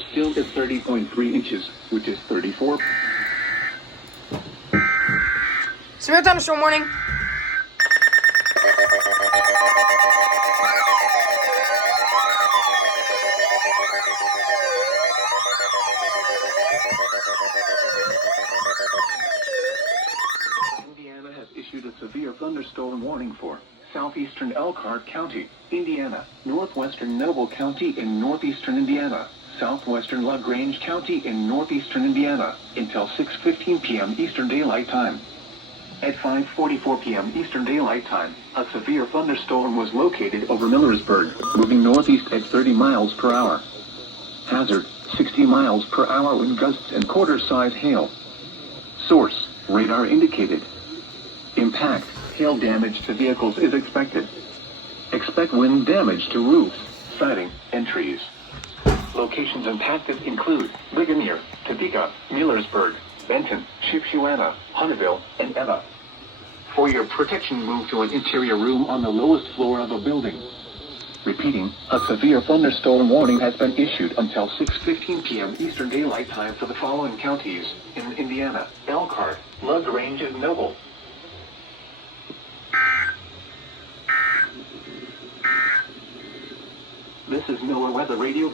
Force field is 30.3 inches, which is 34. Severe thunderstorm warning. Indiana has issued a severe thunderstorm warning for southeastern Elkhart County, Indiana, northwestern Noble County in northeastern Indiana, southwestern LaGrange County in northeastern Indiana, until 6:15 p.m. Eastern Daylight Time. At 5:44 p.m. Eastern Daylight Time, a severe thunderstorm was located over Millersburg, moving northeast at 30 miles per hour. Hazard, 60 miles per hour wind gusts and quarter-size hail. Source, radar indicated. Impact, hail damage to vehicles is expected. Expect wind damage to roofs, siding, and trees. Locations impacted include Ligonier, Topeka, Millersburg, Benton, Shipshewana, Hunneville, and Eva. For your protection, move to an interior room on the lowest floor of a building. Repeating, a severe thunderstorm warning has been issued until 6:15 p.m. Eastern Daylight Time for the following counties in Indiana: Elkhart, LaGrange, and Noble. This is NOAA Weather Radio.